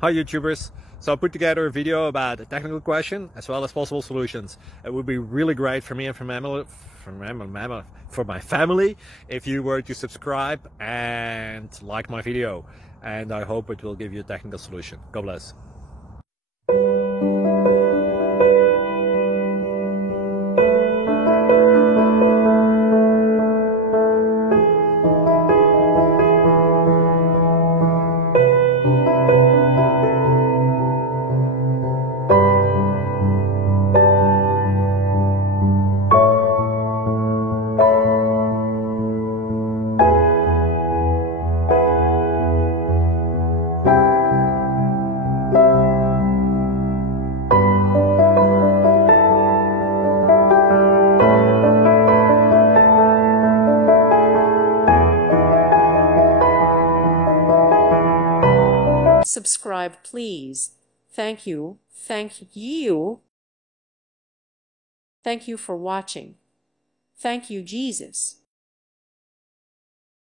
Hi YouTubers. So I put together a video about a technical question as well as possible solutions. It would be really great for me and for my family if you were to subscribe and like my video. And I hope it will give you a technical solution. God bless. Subscribe, please. Thank you. Thank you. Thank you for watching. Thank you, Jesus.